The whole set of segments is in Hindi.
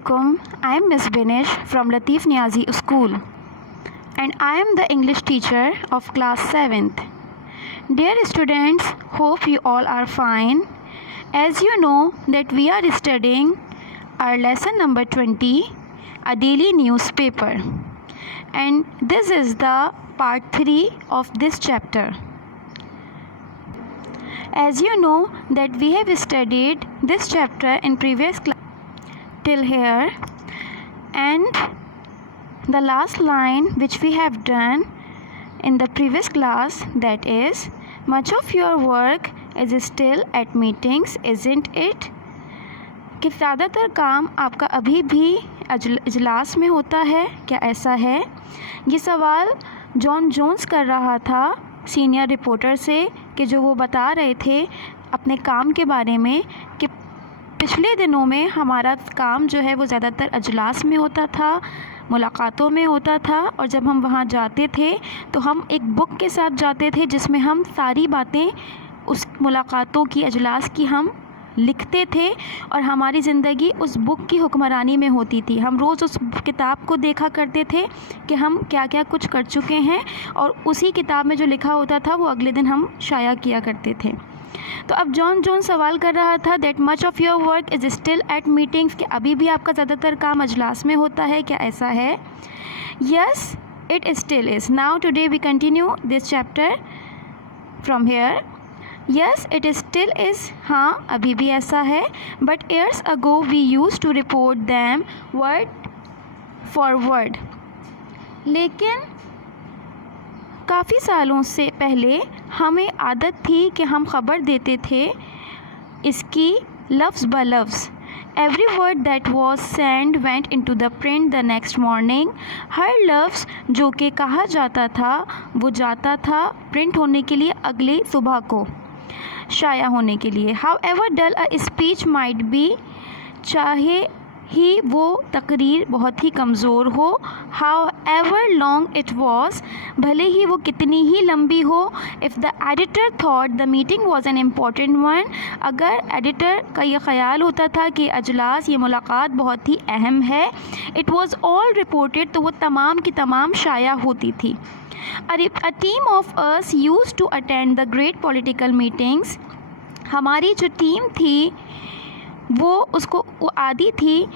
Assalamualaikum. I am Miss Binish from Latif Niazi School and I am the English teacher of class 7th. Dear students, hope you all are fine. As you know that we are studying our lesson number 20, a daily newspaper. And this is the part 3 of this chapter. As you know that we have studied this chapter in previous class till here, and the last line which we have done in the previous class, that is, much of your work is still at meetings, isn't it? कि ज़्यादातर काम आपका अभी भी इजलास में होता है, क्या ऐसा है? ये सवाल जॉन जोन्स कर रहा था सीनियर रिपोर्टर से, कि जो वो बता रहे थे अपने काम के बारे में कि पिछले दिनों में हमारा काम जो है वो ज़्यादातर इजलास में होता था, मुलाकातों में होता था, और जब हम वहाँ जाते थे तो हम एक बुक के साथ जाते थे जिसमें हम सारी बातें उस मुलाकातों की, इजलास की हम लिखते थे और हमारी ज़िंदगी उस बुक की हुक्मरानी में होती थी। हम रोज़ उस किताब को देखा करते थे कि हम क्या क्या कुछ कर चुके हैं और उसी किताब में जो लिखा होता था वो अगले दिन हम शाया किया करते थे। तो अब जॉन जोन सवाल कर रहा था that much of your work is still at meetings, कि अभी भी आपका ज़्यादातर काम इजलास में होता है, क्या ऐसा है? Yes, it still is. Now today we continue this chapter from here. Yes, it still is, हाँ अभी भी ऐसा है। But years ago we use to report them word for word, लेकिन काफ़ी सालों से पहले हमें आदत थी कि हम ख़बर देते थे इसकी लफ्ज़ ब लफ्ज़। Every word that was send went into the print the next morning. हर लफ्ज़ जो कि कहा जाता था वो जाता था प्रिंट होने के लिए अगली सुबह को, शाया होने के लिए। However dull a speech might be, चाहे ही वो तकरीर बहुत ही कमज़ोर हो, however long it was, भले ही वो कितनी ही लंबी हो। If the editor thought the meeting was an important one, अगर एडिटर का ये ख़्याल होता था कि अजलास, ये मुलाकात बहुत ही अहम है, इट वॉज़ ऑल रिपोर्टेड, तो वो तमाम की तमाम शाया होती थी। A team of us used to attend the great political meetings, हमारी जो टीम थी वो आदी थी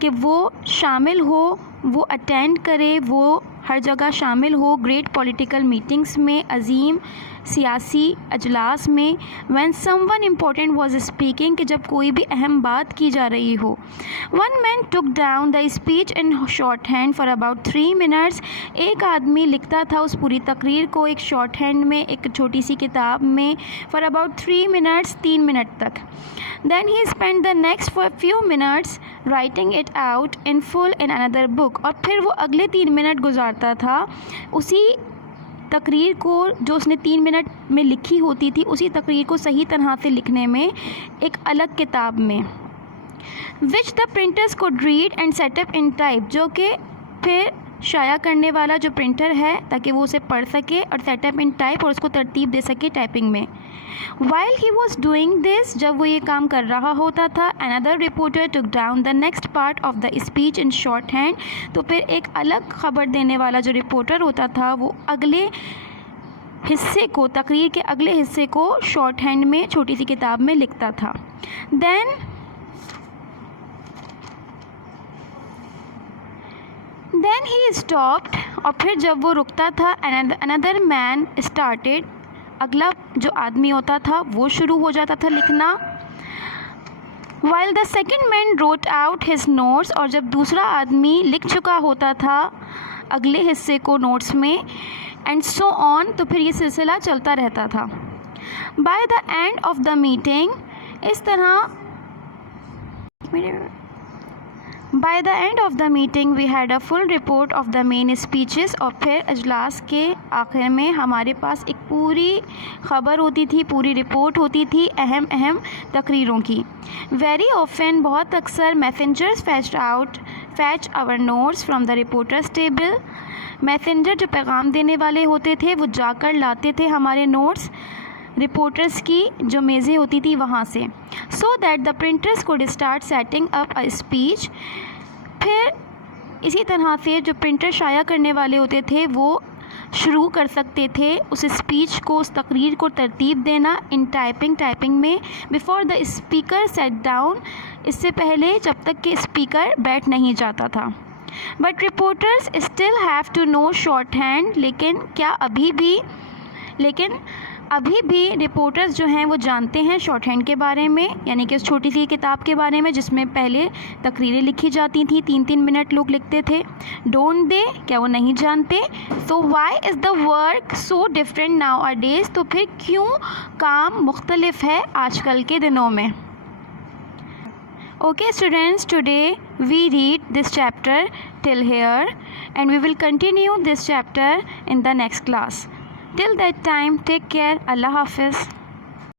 कि वो शामिल हो, वो अटेंड करे, वो हर जगह शामिल हो ग्रेट पॉलिटिकल मीटिंग्स में, अजीम सियासी अजलास में। When someone important was speaking, कि जब कोई भी अहम बात की जा रही हो। One man took down the speech in short hand for about 3 minutes, एक आदमी लिखता था उस पूरी तकरीर को एक शॉर्ट हैंड में, एक छोटी सी किताब में, फॉर अबाउट 3 मिनट्स, 3 मिनट तक। Then he spend the next for few minutes writing it out in full in another book, और फिर वो अगले 3 मिनट गुजारता था उसी तकरीर को जो उसने 3 मिनट में लिखी होती थी, उसी तकरीर को सही तरह से लिखने में एक अलग किताब में, which the printers could read and setup in type, जो कि फिर शाया करने वाला जो प्रिंटर है ताकि वो उसे पढ़ सके और सेटअप इन टाइप और उसको तरतीब दे सके टाइपिंग में। While he was doing this, जब वो ये काम कर रहा होता था, another reporter took down the next part of the speech in shorthand, तो फिर एक अलग ख़बर देने वाला जो रिपोर्टर होता था वो अगले हिस्से को, तकरीर के अगले हिस्से को शॉर्ट हैंड में छोटी सी किताब में लिखता था। Then he stopped, और फिर जब वो रुकता था, another man started, अगला जो आदमी होता था वो शुरू हो जाता था लिखना। While the second man wrote out his notes, और जब दूसरा आदमी लिख चुका होता था अगले हिस्से को नोट्स में, and so on, तो फिर ये सिलसिला चलता रहता था। By the end of the meeting, इस तरह By the end of the meeting we had a full report of the main speeches, और फिर अजलास के आखिर में हमारे पास एक पूरी ख़बर होती थी, पूरी रिपोर्ट होती थी अहम तकरीरों की। Very often, बहुत अक्सर, messengers fetch our notes from the reporters table, messenger जो पैगाम देने वाले होते थे वो जाकर लाते थे हमारे नोट्स रिपोर्टर्स की जो मेज़ें होती थी वहाँ से, so that the printers could start setting up a speech, फिर इसी तरह से जो प्रिंटर शाया करने वाले होते थे वो शुरू कर सकते थे उस स्पीच को, उस तकरीर को तरतीब देना इन टाइपिंग में before the speaker set down, इससे पहले जब तक कि स्पीकर बैठ नहीं जाता था। But reporters still have to know shorthand, लेकिन अभी भी रिपोर्टर्स जो हैं वो जानते हैं शॉर्ट हैंड के बारे में, यानी कि उस छोटी सी किताब के बारे में जिसमें पहले तकरीरें लिखी जाती थी, 3-3 मिनट लोग लिखते थे। डोंट दे, क्या वो नहीं जानते? So why is the work so different now a days, तो फिर क्यों काम मुख्तलिफ है आजकल के दिनों में? Okay students, today we read this chapter till here and we will continue this chapter in the next class. Till that time, take care. Allah Hafiz.